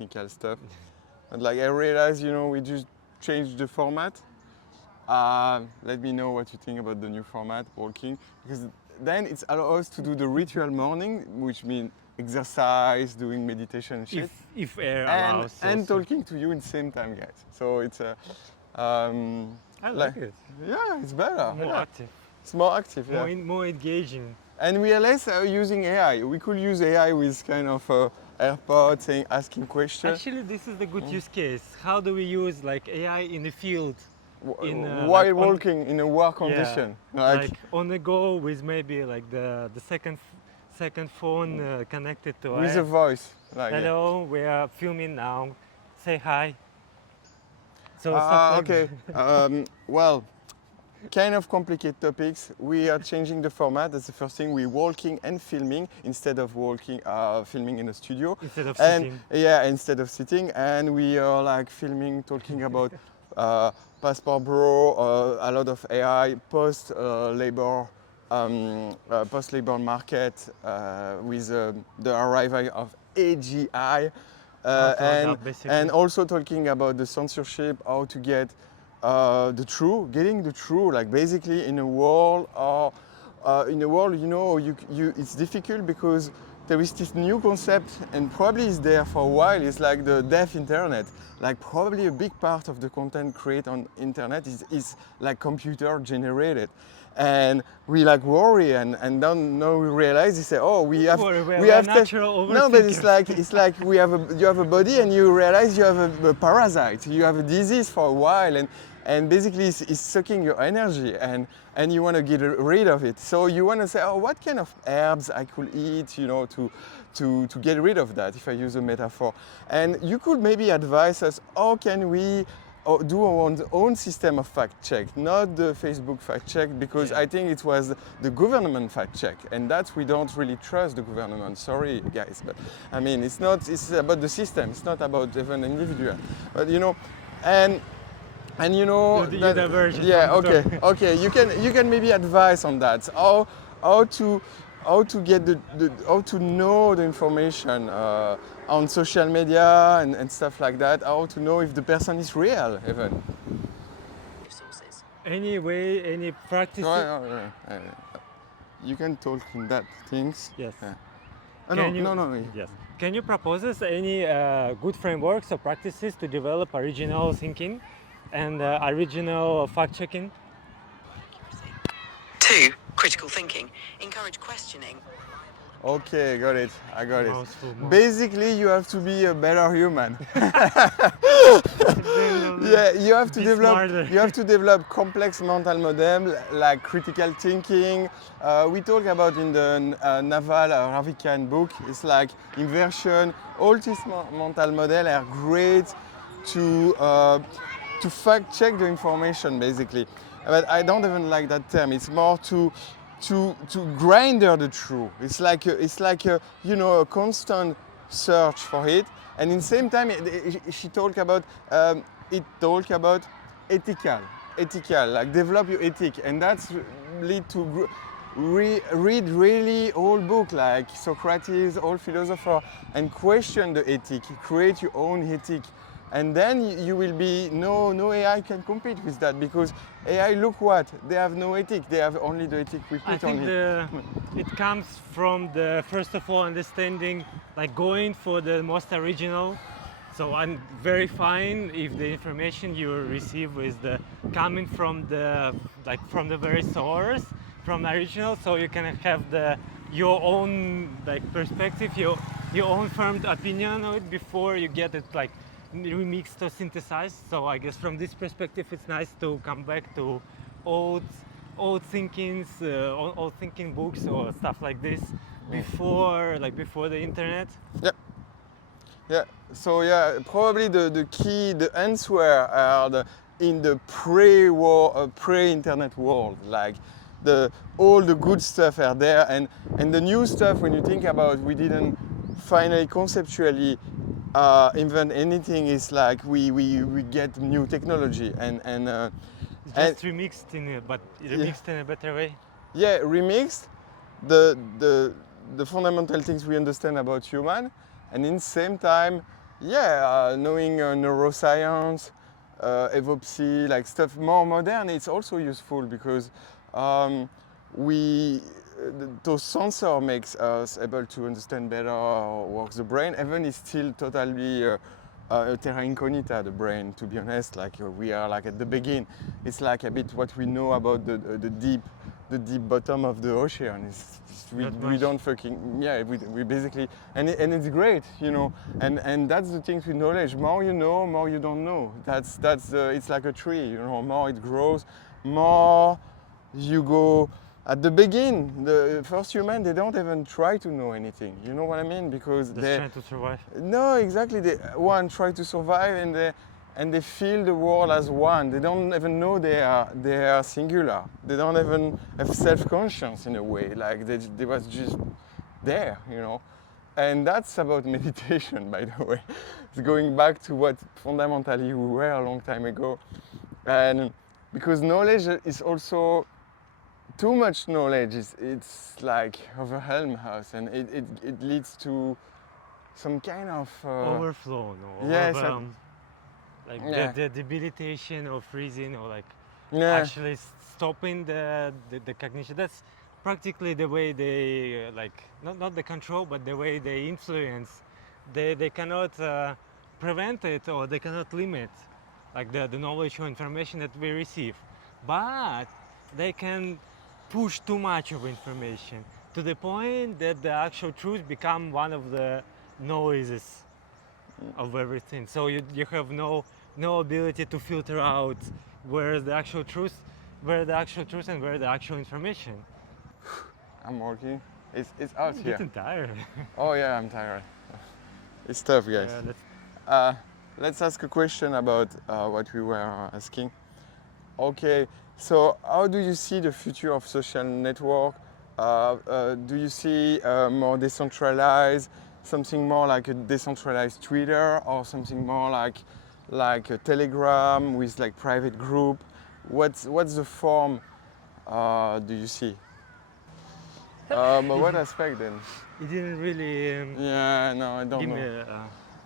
technical stuff. But like I realized, we just changed the format. Let me know what you think about the new format, walking, because then it's allows us to do the ritual morning, which means exercise, doing meditation and shit. If air and, allows. and also. talking to you in the same time, guys. So it's I like it. yeah, it's better. More yeah. active. It's more active, yeah. More engaging. And we are less using AI. We could use AI with kind of AirPods, asking questions. Actually, this is the good use case. How do we use like AI in the field? While like walking in a work condition. Like on the go with maybe like the second phone connected to with it. a voice. Like, Hello, we are filming now. Say hi. So stuff like okay. Well, kind of complicated topics. We are changing the format. That's the first thing. We're walking and filming instead of filming in a studio. Instead of and, sitting. Yeah, instead of sitting. And we are like filming, talking about Passport Bro, a lot of AI, post-labor market with the arrival of AGI. And also talking about the censorship, how to get getting the truth, like basically in a world, it's difficult because there is this new concept, and probably is there for a while. It's like the deaf internet. Like probably a big part of the content created on internet is like computer generated. And we like worry and then now we realize we say, oh, we have natural no, but it's like you have a body and you realize you have a parasite, you have a disease for a while, and basically it's sucking your energy and you want to get rid of it. So you want to say, oh, what kind of herbs I could eat, to get rid of that, if I use a metaphor. And you could maybe advise us, how can we do our own system of fact check, not the Facebook fact check, because I think it was the government fact check, and that we don't really trust the government. Sorry, guys, but I mean it's about the system. It's not about even individual, but and okay. You can maybe advise on that. How to know the information on social media and stuff like that. How to know if the person is real, even. Any practice? You can talk in that things. Yes. Yeah. No. Yes. Can you propose us any good frameworks or practices to develop original thinking and original fact checking? 2. Critical thinking. Encourage questioning. Okay, got it. I got it. Mouthful. Basically, you have to be a better human. Yeah, you have to develop complex mental model like critical thinking. We talk about in the Naval Ravikant book. It's like inversion. All these mental models are great to fact check the information, basically. But I don't even like that term. It's more to grinder the truth. It's like a constant search for it. And in the same time, she talked about ethical, like develop your ethic, and that's lead to read really old book like Socrates, old philosopher, and question the ethic. Create your own ethic. And then you will be, no AI can compete with that, because AI, look what, they have no ethic, they have only the ethic we put on it. It comes from the, first of all, understanding, like going for the most original. So I'm verifying if the information you receive is coming from the very source, from the original, so you can have your own perspective, your own formed opinion on it before you get it remixed or synthesized. So I guess from this perspective, it's nice to come back to old thinking books or stuff like this before the internet. Yeah. So probably the key, the answer are in the pre-internet world. Like all the good stuff are there, and the new stuff. When you think about, we didn't finally conceptually invent anything. Is like we get new technology and just remixed in a better way. Yeah, remixed the fundamental things we understand about human, and in the same time Yeah, knowing neuroscience, evopsy, like stuff more modern, it's also useful because um, those sensors makes us able to understand better how works the brain. Even it's still totally terra incognita, the brain, to be honest. Like we are like at the beginning. It's like a bit what we know about the deep bottom of the ocean. We don't fucking, yeah, we basically, and it's great, you know, and that's the thing with knowledge. More you know, more you don't know. It's like a tree, you know, more it grows, more you go. At the beginning, the first human, they don't even try to know anything. You know what I mean? Because Just trying to survive. no, exactly. They one try to survive, and they feel the world as one. They don't even know they are singular. They don't even have self-conscious in a way. Like they was just there, you know. And that's about meditation, by the way. It's going back to what fundamentally we were a long time ago, and because knowledge is also too much knowledge. It's like overwhelm us, and it leads to some kind of Overflow, no? yes, Overwhelm. Like yeah. the debilitation or freezing or like yeah. actually stopping the cognition. That's practically the way they like not the control, but the way they influence. They cannot prevent it, or they cannot limit like the knowledge or information that we receive, but they can push too much of information to the point that the actual truth become one of the noises of everything. So you have no ability to filter out where the actual truth, and where the actual information. I'm working. It's out I'm here. getting tired. Oh yeah, I'm tired. It's tough, guys. Yeah, Let's ask a question about what we were asking. Okay, so how do you see the future of social network? Do you see more decentralized, something more like a decentralized Twitter, or something more like a Telegram with like private group? What's the form do you see? But what aspect then? you didn't really Yeah, no, I don't give know. me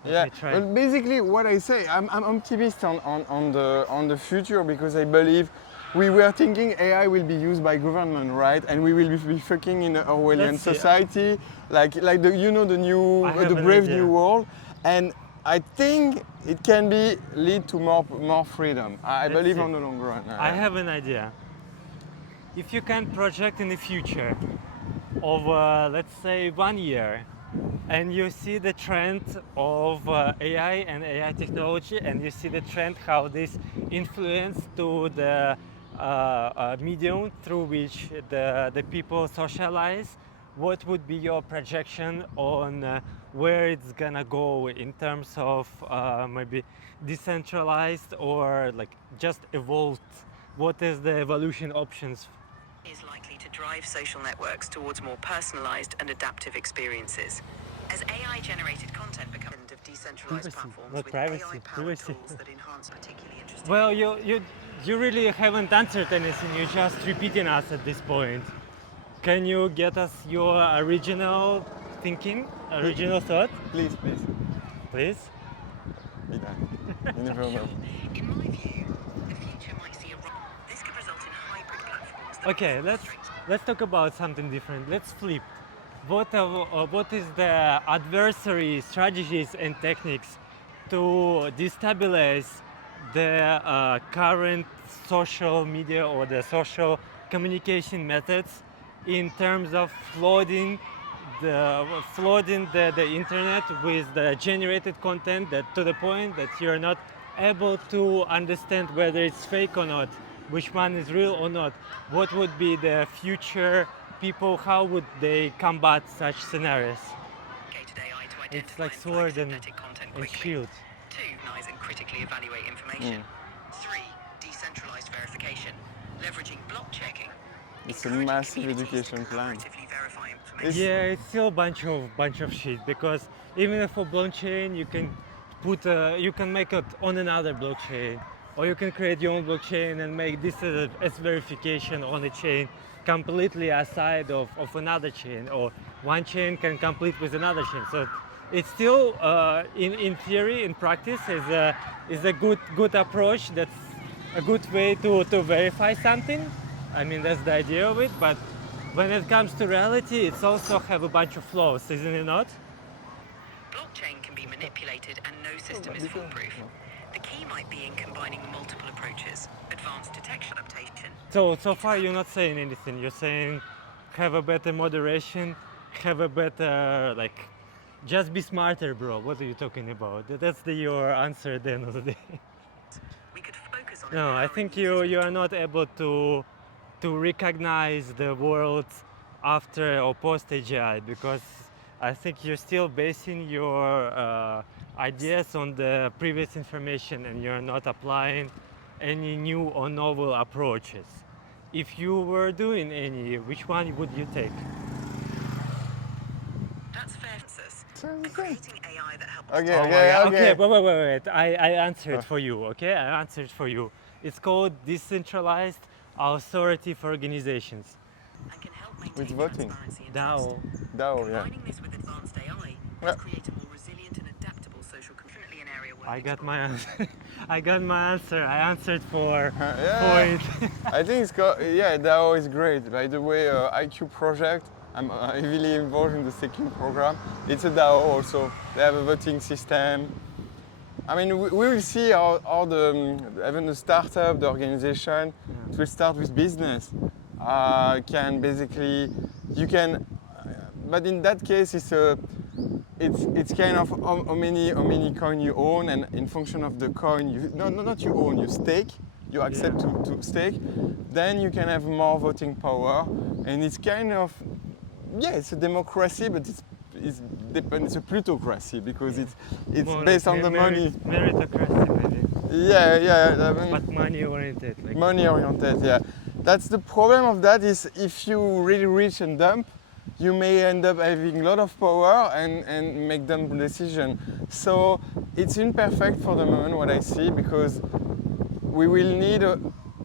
let Yeah, me try. but basically what I say, I'm optimist on the future because I believe we were thinking AI will be used by government, right? And we will be fucking in an Orwellian Let's see. society, like the you know the new I have the an brave idea. new world, and I think it can be lead to more freedom. I Let's believe see. on the long run. I have an idea. If you can project in the future of let's say 1 year, and you see the trend of AI and AI technology, and you see the trend how this influence to the medium through which the people socialize, what would be your projection on where it's gonna go in terms of maybe decentralized or like just evolved? What is the evolution options? Is likely to drive social networks towards more personalized and adaptive experiences. As AI-generated content becomes of decentralized Privacy, platforms not with privacy, AI-powered privacy. tools that enhance particularly interesting. Well, you really haven't answered anything. You're just repeating us at this point. Can you get us your original thinking, original thought, Please, please? be done. You never know. In my view, the future might see a this could result in hybrid platforms that Okay, let's talk about something different. Let's flip. What is the adversary strategies and techniques to destabilize the current social media or the social communication methods in terms of flooding the internet with the generated content, that to the point that you're not able to understand whether it's fake or not, which one is real or not? What would be the future people? How would they combat such scenarios? AI to identify It's like and flag sword and synthetic content and quickly. shield. 2. Analyze and critically evaluate information. 3. Decentralized verification. Leveraging block checking. It's a Encouraging massive communities to education plan. collaboratively verify information. It's- Yeah, it's still a bunch of shit, because even for blockchain you can you can make it on another blockchain, or you can create your own blockchain and make this as verification on a chain completely aside of another chain, or one chain can complete with another chain. So it's still in theory, in practice, is a good approach. That's a good way to verify something. I mean, that's the idea of it. But when it comes to reality, it's also have a bunch of flaws, isn't it not? Blockchain can be manipulated and no system is foolproof. The key might be in combining multiple approaches, advanced detection adaptation. So far you're not saying anything. You're saying have a better moderation, have a better like, just be smarter, bro. What are you talking about? That's your answer at the end of the day. We could focus on No, I empowering think users you are not able to recognize the world after or post AGI, because I think you're still basing your ideas on the previous information and you're not applying any new or novel approaches. If you were doing any, which one would you take? That's fair census. And creating AI that helps Okay, Oh my okay, God. okay. Okay, wait. I answered for you, okay? I answered for you. It's called decentralized authoritative organizations. and can help With maintain voting. transparency and trust. DAO. DAO, yeah. Combining this with advanced AI Yeah. could create a more resilient and adaptable social community, an area worth I got my exploring. answer. I got my answer. I answered for Yeah. it. I think it's yeah, DAO is great. By the way, IQ project, I'm heavily involved in the second program. It's a DAO also. They have a voting system. I mean, we will see how even the startup, the organization, it will start with business. Can basically, you can, but in that case, it's kind of how many coin you own, and in function of the coin, not you own, you stake, you accept to stake, then you can have more voting power, and it's kind of, yeah, it's a democracy, but it's a plutocracy because it's More based like on the money. meritocracy, maybe. Yeah. I mean, But money oriented. Like, money oriented, yeah. That's the problem of that is if you really reach and dump, you may end up having a lot of power and make dumb decision. So it's imperfect for the moment what I see, because we will need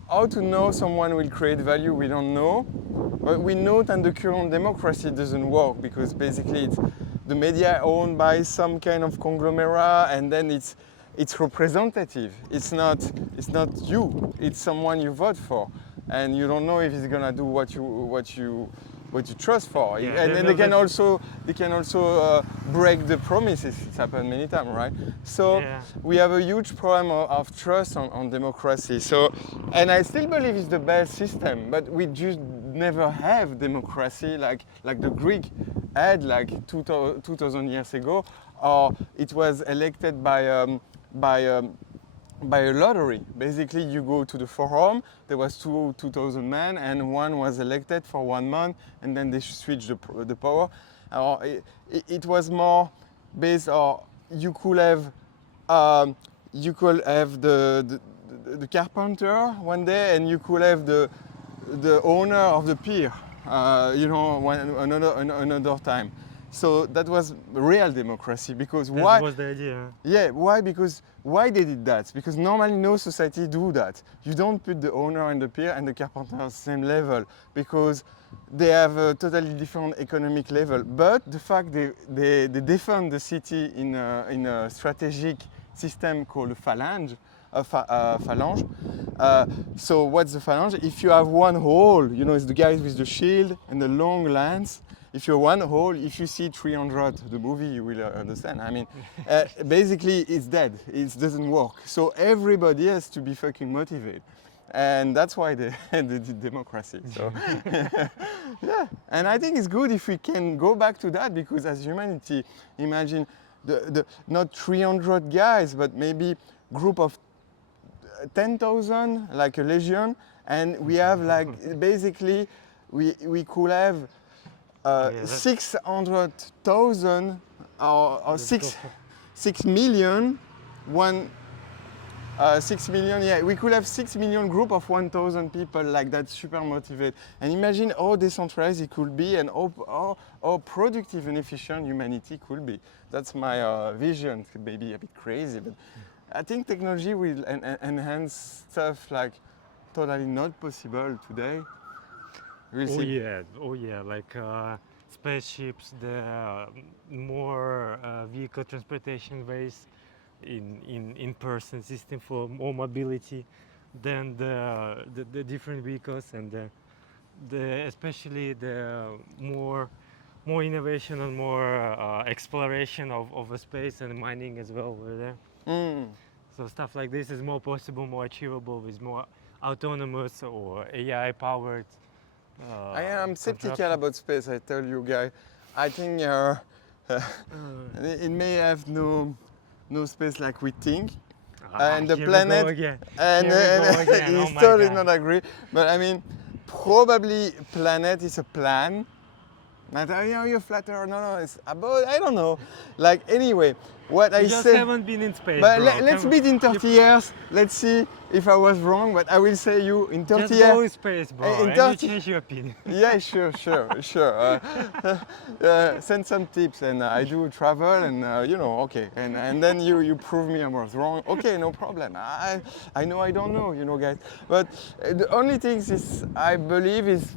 how to know someone will create value, we don't know. But we know that the current democracy doesn't work because basically it's the media owned by some kind of conglomerate, and then it's representative. It's not you. It's someone you vote for, and you don't know if he's gonna do what you trust for. Yeah, And there- then no, they can also break the promises. It's happened many times, right? So Yeah. we have a huge problem of trust on democracy. So, and I still believe it's the best system, but we just never have democracy like the Greek had like 2,000 years ago, or it was elected by a lottery. Basically, you go to the forum, there was 2,000 men, and one was elected for 1 month, and then they switched the power. It was more based on you could have the carpenter one day, and you could have the owner of the pier, another time. So that was real democracy, because that why? was the idea. Yeah, why? Because why they did that? Because normally no society do that. You don't put the owner and the peer and the carpenter on the same level, because they have a totally different economic level. But the fact they defend the city in a strategic system called phalange. So what's the phalange? If you have one hole, it's the guys with the shield and the long lance. If you're one hole, if you see 300, the movie, you will understand. I mean, basically, it's dead. It doesn't work. So everybody has to be fucking motivated. And that's why they did democracy. So, yeah. And I think it's good if we can go back to that, because as humanity, imagine the not 300 guys, but maybe group of 10,000, like a legion, and we have like basically we could have 600,000 or 6 million, 6 million, yeah, we could have 6 million group of 1,000 people like that, super motivated. And imagine how decentralized it could be, and how productive and efficient humanity could be. That's my vision. Maybe a bit crazy, but I think technology will enhance stuff like totally not possible today. We'll see. Oh yeah, like spaceships, the more vehicle transportation ways in person system for more mobility than the different vehicles, and the especially the more innovation and more exploration of a space and mining as well over there. So stuff like this is more possible, more achievable with more autonomous or AI powered. I am skeptical construction. about space, I tell you, guy. I think it may have no space like we think. And the Here we planet, go again. and Here we go again. Oh he's my totally God. not agree. But I mean, probably planet is a plan. Not, you're flat earth. No, it's about, I don't know. Like, anyway, what I You just say. haven't been in space, But bro. let's Come- meet in 30 years. Let's see if I was wrong. But I will say you in 30 Just years. go in space, bro, in and 30 you change your opinion. Yeah, sure. Send some tips, and I do travel, and okay, and then you prove me I was wrong. Okay, no problem. I know I don't know, guys. But the only thing is I believe is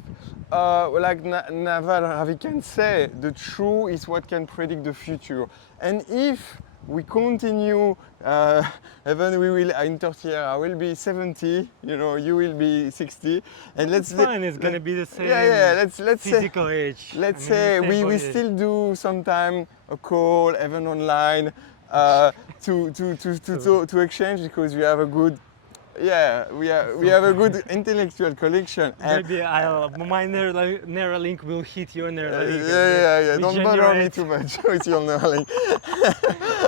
like Naval Ravi can say, the truth is what can predict the future, and if we continue, even we will in 30 years, I will be 70, you will be 60, and It's fine. It's gonna be the same. let's say physical age. let's I mean, say the same we body. still do sometime a call, even online, to exchange, because we have a good, we have a good intellectual collection. And Maybe my Neuralink will hit your Neuralink. yeah. We Don't bother me generate- too much with your Neuralink.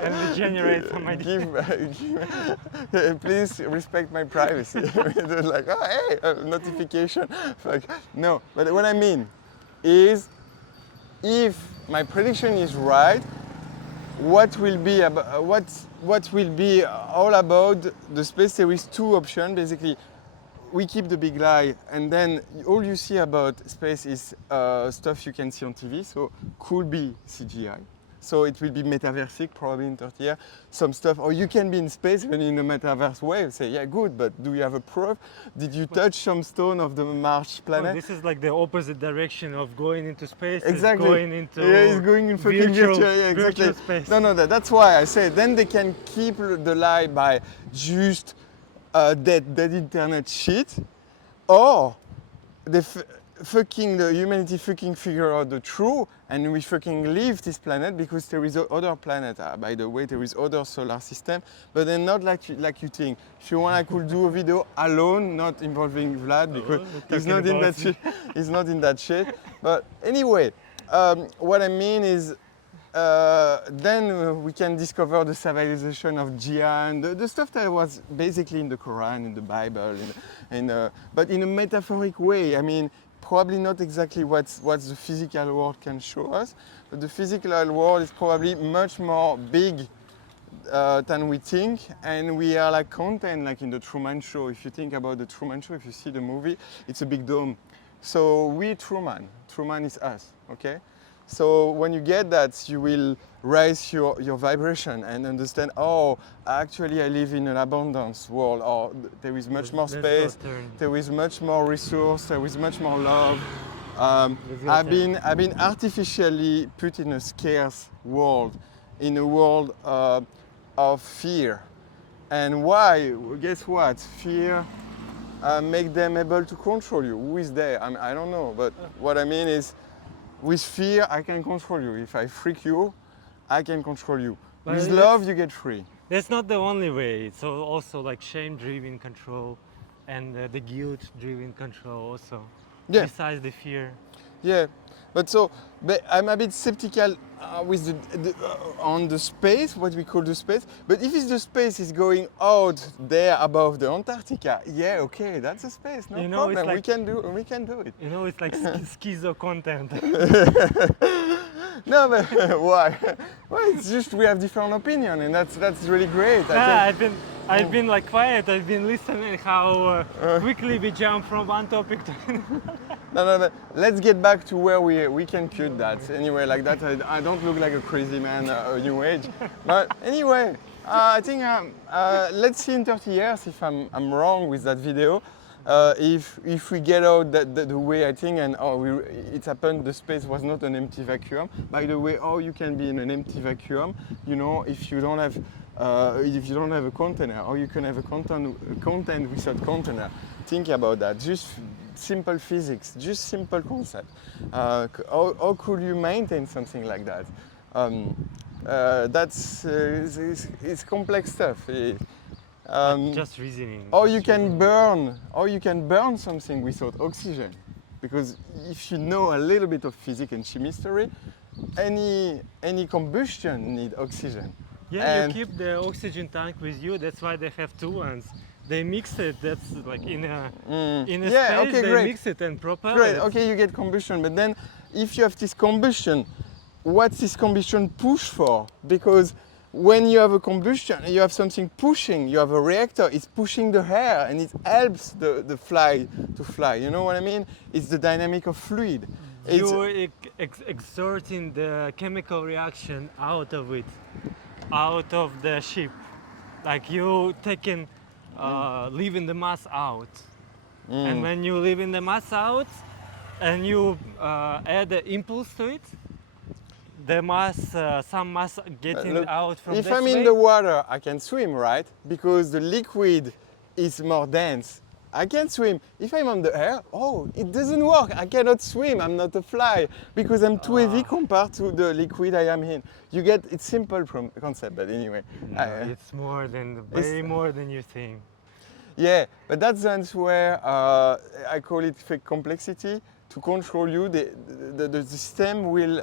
And we generate some ideas. Please respect my privacy. They're like, oh, hey, a notification. Like, no, but what I mean is, if my prediction is right, what will be all about the space? There is two options basically. We keep the big lie, and then all you see about space is stuff you can see on TV. So could be CGI. So it will be metaversic probably in 30 years. Some stuff, or you can be in space even in a metaverse way. Say, yeah, good, but do you have a proof? Did you touch some stone of the Mars Well, planet? this is like the opposite direction of going into space. Exactly. It's going into it's going in fucking virtual. Yeah, exactly. virtual space. No, that's why I say then they can keep the lie by just dead internet shit, or the humanity fucking figure out the truth, and we fucking leave this planet, because there is other planet. By the way, there is other solar system, but they're not like you think. If you want, I could do a video alone, not involving Vlad, because he's not in that shit. He's not in that shit. But anyway, what I mean is, then we can discover the civilization of Jian, the stuff that was basically in the Quran, in the Bible, but in a metaphoric way. I mean, probably not exactly what the physical world can show us, but the physical world is probably much more big than we think, and we are like content, like in the Truman Show. If you think about the Truman Show, if you see the movie, it's a big dome. So we Truman is us, okay? So when you get that, you will raise your vibration and understand, oh, actually I live in an abundance world, or there is much more space, there is much more resource, there is much more love. I've been artificially put in a scarce world, in a world of fear. And why? Guess what? Fear make them able to control you. Who is there? I don't know, but what I mean is, with fear, I can control you. If I freak you, I can control you. But With love, you get free. That's not the only way. It's also like shame-driven control, and the guilt-driven control also. Yeah. Besides the fear. Yeah, but I'm a bit skeptical with on the space, what we call the space. But if the space is going out there above the Antarctica, yeah, okay, that's a space, no problem. It's like, we can do it. It's like schizo content. No, but why? Well, it's just we have different opinion, and that's really great. I've been like quiet. I've been listening how quickly we jump from one topic to another. No, but let's get back to where we can cut that. Anyway, like that, I don't look like a crazy man, new age. But anyway, I think let's see in 30 years if I'm wrong with that video. if we get out the way I think, and it happened, the space was not an empty vacuum. By the way, you can be in an empty vacuum, if you don't have a container, or you can have a content without container. Think about that. Just simple physics, just simple concept. How could you maintain something like that? It's complex stuff. Just reasoning. Or you can burn something without oxygen, because if you know a little bit of physics and chemistry, any combustion need oxygen. Yeah, you keep the oxygen tank with you. That's why they have two ones. They mix it. That's like in a space. Okay, they great. mix it and propel Great. it. Okay, you get combustion, but then if you have this combustion, what's this combustion push for? Because when you have a combustion, you have something pushing. You have a reactor. It's pushing the air, and it helps the fly to fly. You know what I mean? It's the dynamic of fluid. You're exerting the chemical reaction out of it, out of the ship. Like you taking, leaving the mass out. And when you leaving the mass out, and you add the impulse to it, the mass, some mass getting Look, out from if this I'm in way. the water, I can swim, right? Because the liquid is more dense. I can swim. If I'm on the air, it doesn't work. I cannot swim. I'm not a fly because I'm too heavy compared to the liquid I am in. You get, it's simple concept, but anyway. No, it's more than, way more than you think. Yeah, but that's where I call it fake complexity. To control you, the system will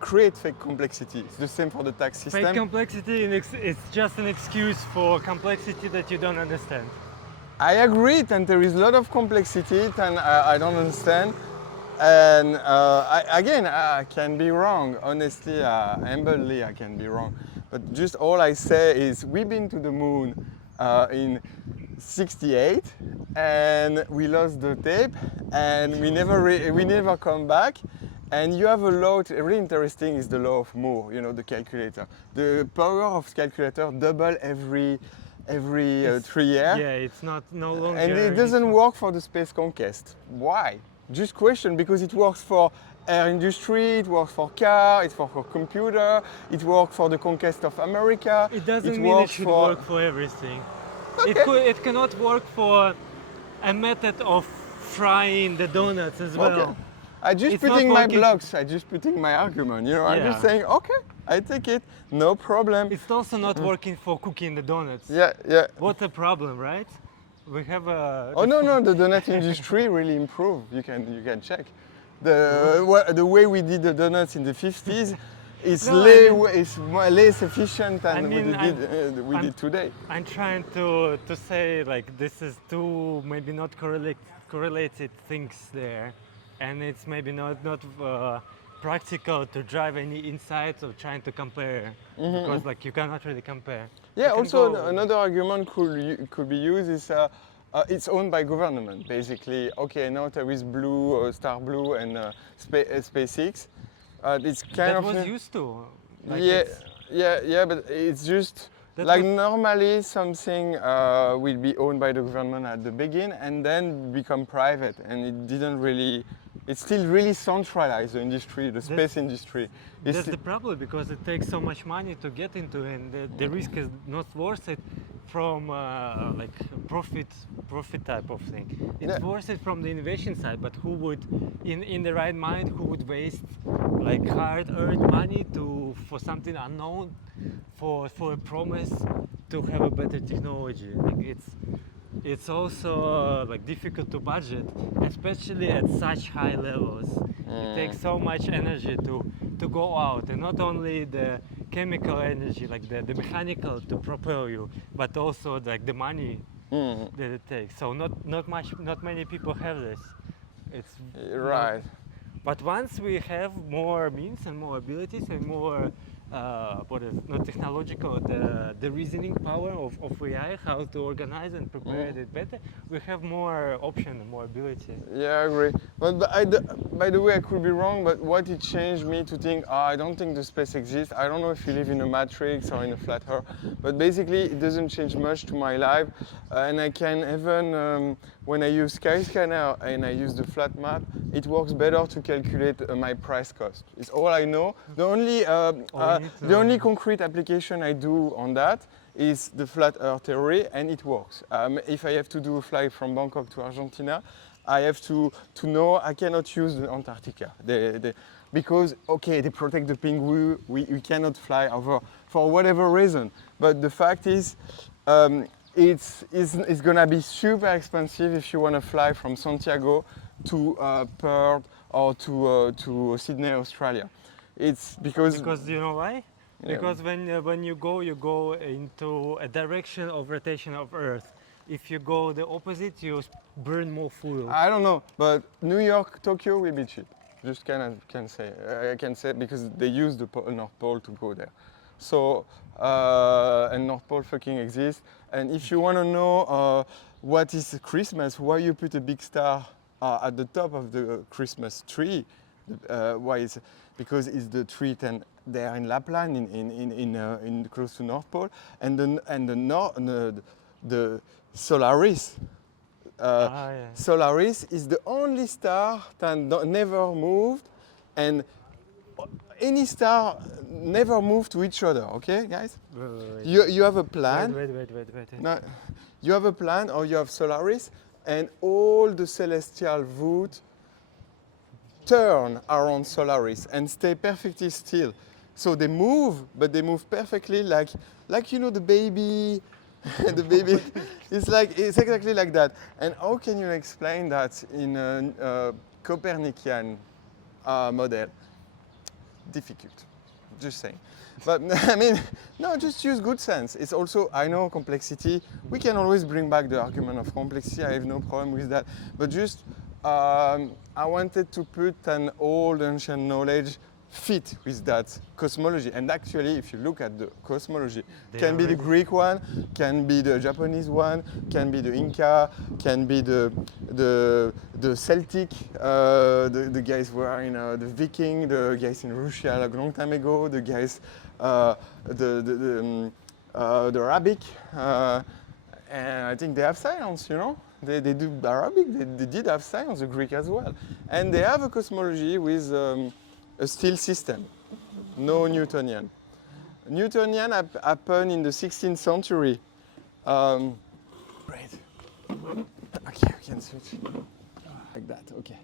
create fake complexity. It's the same for the tax system. Fake complexity is just an excuse for complexity that you don't understand. I agree, and there is a lot of complexity, and I don't understand. And I can be wrong. Honestly, humbly, I can be wrong. But just all I say is we've been to the moon in '68, and we lost the tape, and we never come back. And you have a law, really interesting is the law of Moore, the calculator. The power of calculator double every 3 years. Yeah, it's no longer. And it doesn't work for the space conquest. Why? Just question, because it works for air industry, it works for car, it's for computer, it works for the conquest of America. It doesn't mean it should work for everything. Okay. It cannot work for a method of frying the donuts as well. Okay. I just It's putting not my working. blocks, I just putting my argument, I'm just saying, okay, I take it, no problem. It's also not working for cooking the donuts. Yeah. What a problem, right? We have a. Oh no, the donut industry really improved. You can check. The way we did the donuts in the 50s is less efficient than we did today. I'm trying to say like this is two maybe not correlated things there, and it's maybe not practical to drive any insights of trying to compare because like you cannot really compare. Yeah. You can Also, go- another argument could be used is it's owned by government basically. Okay, now there is Blue, Star Blue, and SpaceX. It's kind that of was used to. Like yeah, but it's just That like was- normally something will be owned by the government at the beginning and then become private, and it didn't really. It's still really centralized, the industry, the space industry. That's the problem because it takes so much money to get into, and the risk is not worth it from like profit type of thing. It's worth it from the innovation side, but who would, in the right mind, who would waste like hard-earned money for something unknown, for a promise to have a better technology? Like it's also like difficult to budget, especially at such high levels. It takes so much energy to go out, and not only the chemical energy, like the mechanical to propel you, but also like the money that it takes. So not many people have this. It's Right. But once we have more means and more abilities and more what is not technological, the reasoning power of AI, how to organize and prepare it better, we have more option and more ability. Yeah, I agree. By the way, I could be wrong, but what it changed me to think, I don't think the space exists. I don't know if you live in a matrix or in a flat earth, but basically it doesn't change much to my life. And I can even, when I use Skyscanner and I use the flat map, it works better to calculate my price cost. It's all I know. The only concrete application I do on that is the flat earth theory, and it works. If I have to do a flight from Bangkok to Argentina, I have to know I cannot use the Antarctica. Because, okay, they protect the penguin, we cannot fly over for whatever reason. But the fact is, it's gonna be super expensive if you wanna fly from Santiago to Perth or to Sydney, Australia. It's because you know why? Yeah. Because when you go into a direction of rotation of Earth. If you go the opposite, you burn more fuel. I don't know, but New York, Tokyo will be cheap. Just can say I can say because they use the North Pole to go there. So and North Pole fucking exists. And if you want to know what is Christmas, why you put a big star at the top of the Christmas tree? Why is because it's the tree and they are in Lapland in close to North Pole and the Solaris. Solaris is the only star that never moved, and any star never moved to each other. Okay, guys? Wait. You have a plan. Wait. No, you have a plan, or you have Solaris, and all the celestial voûtes turn around Solaris and stay perfectly still. So they move, but they move perfectly like you know the baby. The baby, it's exactly like that. And how can you explain that in a Copernican model? Difficult, just saying. But I mean, no, just use good sense. It's also, I know complexity. We can always bring back the argument of complexity. I have no problem with that. But just, I wanted to put an old ancient knowledge fit with that cosmology. And actually, if you look at the cosmology, can be the Greek one, can be the Japanese one, can be the Inca, can be the Celtic, the guys who are in the Viking, the guys in Russia like a long time ago, the guys, the Arabic, and I think they have science, you know. They do Arabic, they did have science, the Greek as well. And they have a cosmology with a still system, no Newtonian. Newtonian happened in the 16th century. Great. Okay, we can switch. Like that, okay.